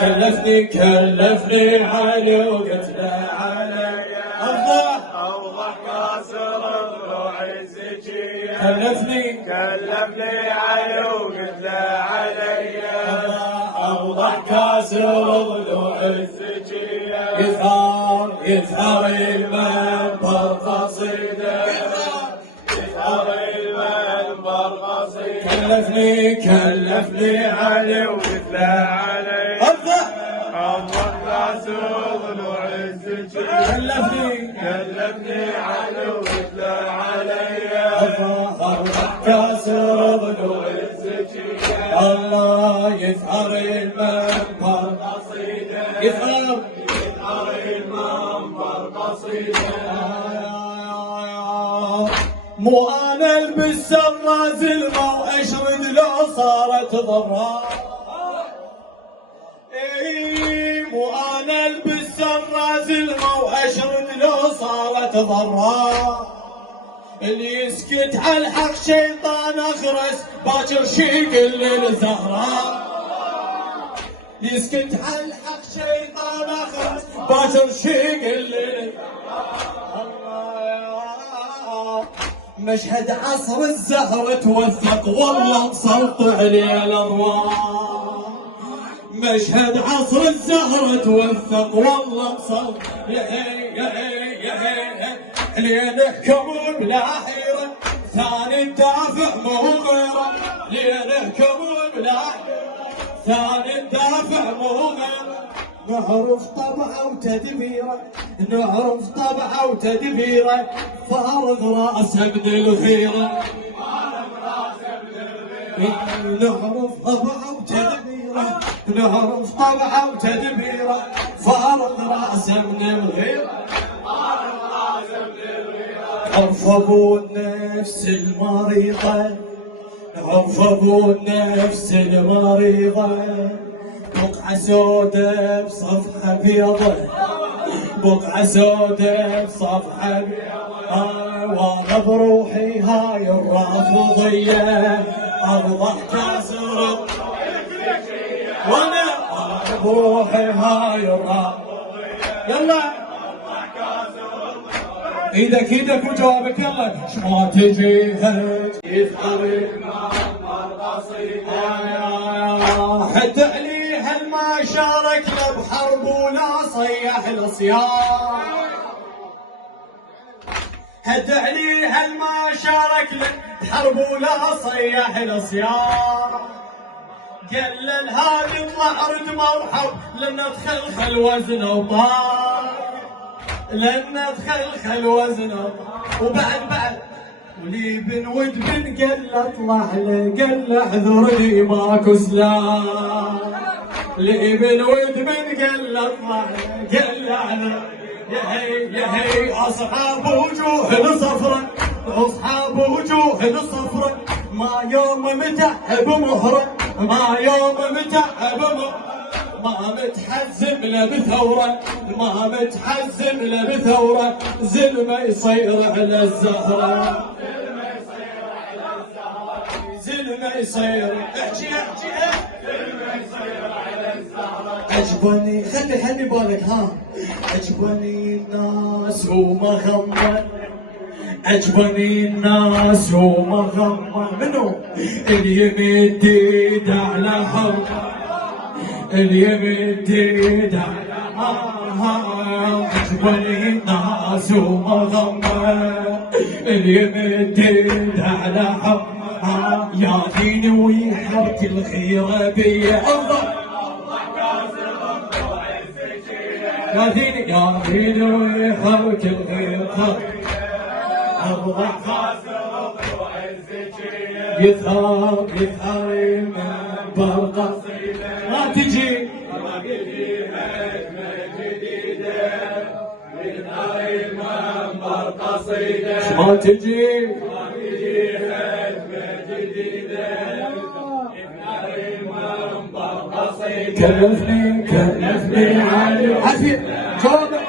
كلفني علي وقلت له علي أوضح كاسر ضلوع الزكية. كلفني علي وقلت له علي أوضح كاسر ضلوع الزكية. يثار المنبر قصيدة، يثار المنبر قصيدة. كلفني علي وقلت له علي أوضح كاسر ضلوع الزكية. كلفني علي وقلت له علي أوضح كاسر ضلوع الزكية. الله يثار المنبر قصيدة، يثار المنبر قصيدة. مو انا البس الرازلمة واشرد لو صارت ضراء. مو انا البس الرازلمة واشرد لو صارت ضراء. اللي يسكت على الحق شيطان اخرس باكر شيقل للزهراء. يسكت على الحق شيطان اخرس باكر شيقل للزهراء. مشهد عصر الزهرة توثق والله مسلطع عليه الاضواء. مشهد عصر الزهرة توثق والله مسلطع ليه نحكم بلا حيرة ثاني الدافع مو غيره. ليه نحكم بلا حيرة ثاني الدافع مو غيره. نعرف طبعه وتدبيره، نعرف طبعه وتدبيره. فارغ راسه من الغيره، نعرف طبعه وتدبيره، نعرف طبعه وتدبيره. فارغ راسه من الغيره، عرف ابو النفس المريضه، عرف ابو النفس المريضه. بقعة سودة بصفحة بيضة، بقعة سودة بصفحة بيضة. وانا بروحي هاي الرافضية أوضح كاسر. وانا بروحي هاي الرافضية. يلا ايدك وجوابك يلا. شما تجي هج يثار المنبر قصيدة. حتى عليها ما شارك له بحرب ولا صيح الصيام. حتى عليها ما شارك له بحرب ولا صيح الصيام. قال الهادي اطلع ردمه وحرب لن ندخل خلوزن وطار، لن ندخل خلوزن وطار. وبعد ولي بن ود بن قال اطلع له، قال له احذرني ماكو سلاح. لي بن ود بن قال اطلع له، قال له يا هي اصحاب وجوه الصفرة، اصحاب وجوه الصفرة. ما يوم متعب مهرة، ما يوم متعب مهرة. ما متحزم له بثورة، ما متحزم له بثورة. زلمة يصير على الزهرة، زلمة يصير. احكي زلمة يصير على الزهرة. عجبني خلي بالك عجبني الناس وما غمض، عجبني الناس وما غمض. منو اللي يمد ايده على حرب، اللي يمد ايده عجبني الناس وما غمض. اللي يمد ايده على حرب يا ديني ويحرك الخيرة بيا. الله يا ديني ويحرك الخيرة. أوضح كاسر ضلوع الزكية. يثار المنبر قصيدة. ما تجي هجمة جديدة. يثار المنبر قصيدة. ما تجي هجمة جديدة. يثار المنبر قصيدة. كلفني علي عافية جوابك.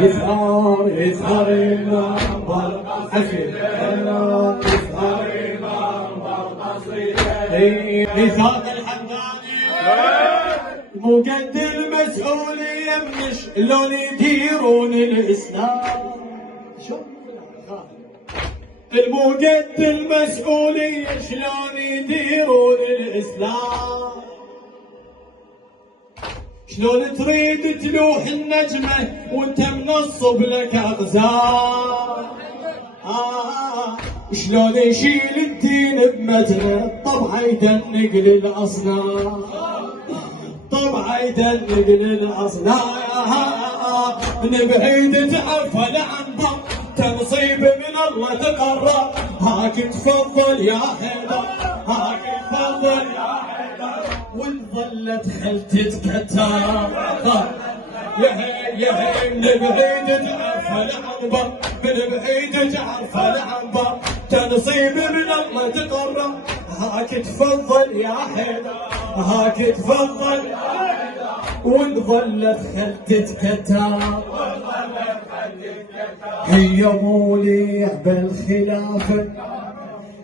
يثار المنبر يثار المنبر ميثاق الحمداني مقد المسؤولية من شلون يديرون الإسلام المقد المسؤولية شلون يديرون الإسلام شلون تريد تلوح النجمة وانت منصب لك أغزال شلون يشيل الدين بمتنه طبعا يدنق للأصنام طبعا يدنق للأصنام نبعيد تعرف العنبر تنصيب من الله تقرب هاك تفضل يا حيدر هاك تفضل يا حيدر وظلت خلتك كتار يا هي من بعيد تعرف العنبر من بعيد تعرف العنبر تنصيب من الله تقرب هاك تفضل يا حيدر هاك تفضل يا حيدر وظلت خلتك كتار هي موليع بالخلافة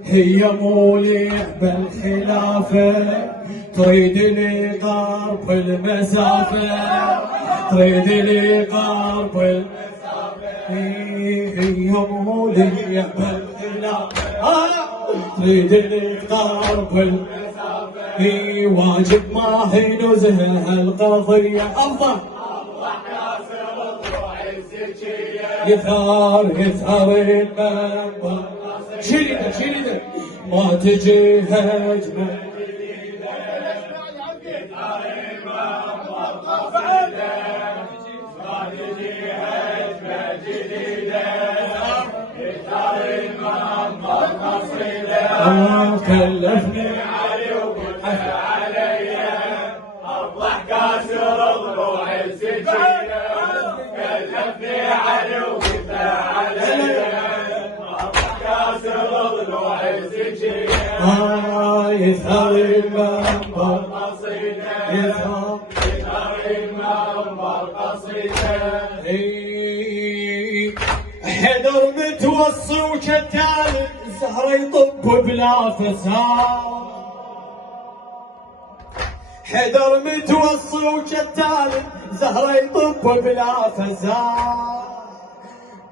هي موليع بالخلافة تريد لي قرب المسافة تريد لي قرب المسافة هي موليع بالخلافة تريد لي قرب المسافة واجب ما هي نزهة القضية أفضل يثار المنبر شيلي ما تجي هجمة يثار المنبر ما تجي هجمة جديدة يثار المنبر قصيدة كلفني علي وقلت علي أفضح كاسر ضلوع السجينة كلفني علي وقلت علي أفضح كاسر ضلوع السجينة يثار المنبر قصيدة يثار المنبر قصيدة حذر متوصي وكتال الزهر يطب بلا فساد حذر متوصي وكتال زهر يطب بلا فساد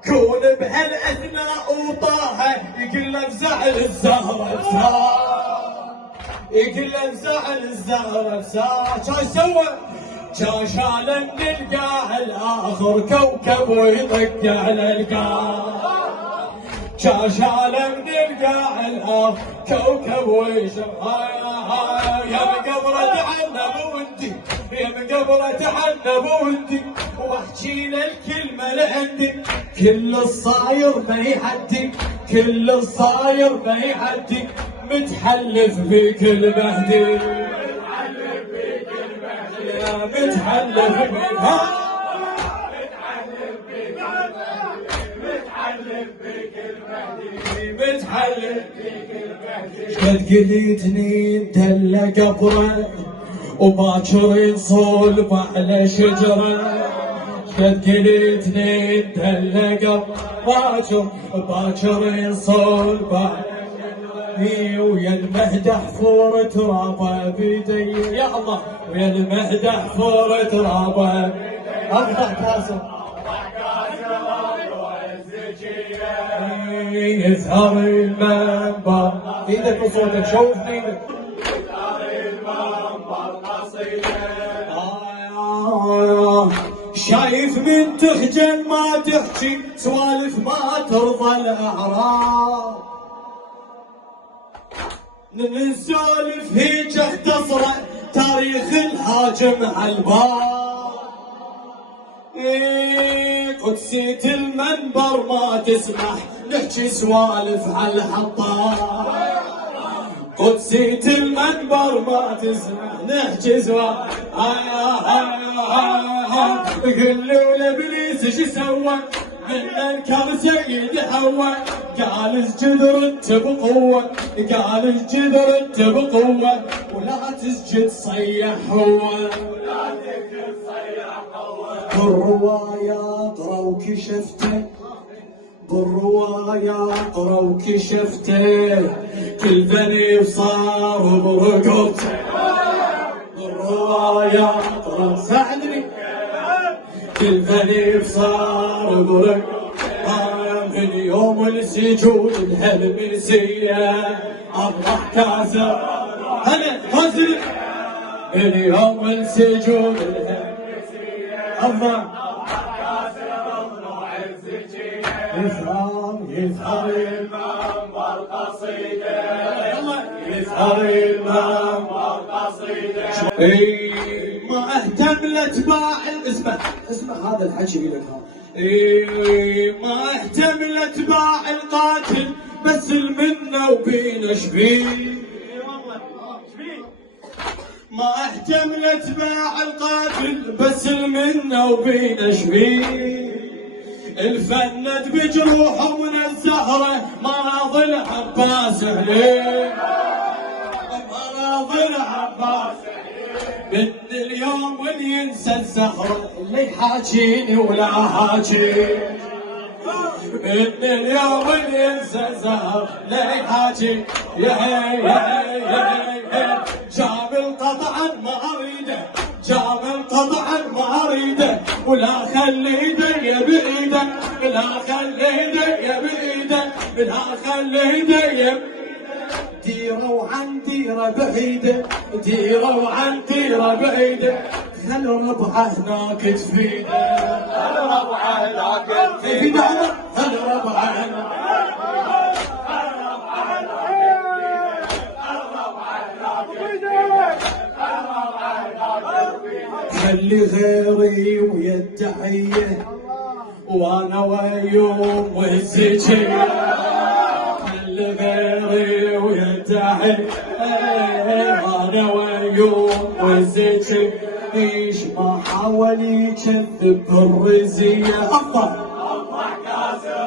كون بهالاثناء وطاها يقلب زعل الزهر بساد يقلب زعل الزهر بساد شو يسوى؟ كان شال من القاع الاخر كوكب ويطق على القاع كان شال من القاع الاخر كوكب ويشق يا من قبره تعنب ودي يا من قبره تعنب ودي واحكي له الكلمه لعندي كل الصاير ما يعدي كل الصاير ما يعدي متحلف بك المهدي متحلف بك المهدي يا متحلف بك متحلف بك المهدي متحلف بك المهدي قد قليتني مدلى قبره وباكر ينصلب على شجره قد قليتني مدلى قبره باكر ينصلب على ويا المهد احفر ترابه بيدي يا الله ويا المهد احفر ترابه افضح كاسر يثار المنبر ايدك وصوتك شوفني يثار المنبر قصيده شايف من تخجل ما تحكي سوالف ما ترضى الاعراض نسولف هيك اختصره تاريخ الهاجم على الباب قدسية المنبر ما تسمح نحكي سوالف على الحطاب قدسية المنبر ما تسمح نحكي سوالف قلوا لابليس شو سوى من انكر سيد حواء قال اسجد رد بقوة قال اسجد رد بقوة ولا تسجد صيح هو ولا تسجد صيح هو بالرواية اقرا وكشفته بالرواية اقرا وكشفته كل ذنب صار برقبته بالرواية اقرا ساعدني كل ذنب صار برقبته من يوم السجود الهلمسية الله كاسر هلا غزل من يوم السجود الهلمسية الله يظهر المنبر قصيدة يظهر المنبر قصيدة ما اهتم لاتباع اسمع هذا الحكي لك ما اهتم لاتباع القاتل بس المنه وبينا شبيه ما اهتم لاتباع القاتل بس المنه وبينا شبيه الفند بجروحه من الزهرة مرض العباس عليه مرض العباس من اليوم اللي ينسى الزهرة اللي يحاكيني ولا حاكي من اليوم اللي ينسى الزهرة اللي يحاكي يا هي يا هي يا هي جاب القطعا ما اريده جاب القطعا ما اريده ولا خلي ايدي بايده لا خلي ايدي بايده لا خلي ايدي ديره وعن ديره بعيده ديره وعن ديره بعيده خل ربعه هناك تفيده خل ربعه هناك تفيده خل ربعه هناك خلي غيري ويدعيه وانا ويوم والزكية خلي غيري ويدعيه وانا ويوم والزكية ايش ما حاول يكذب بالرزية الله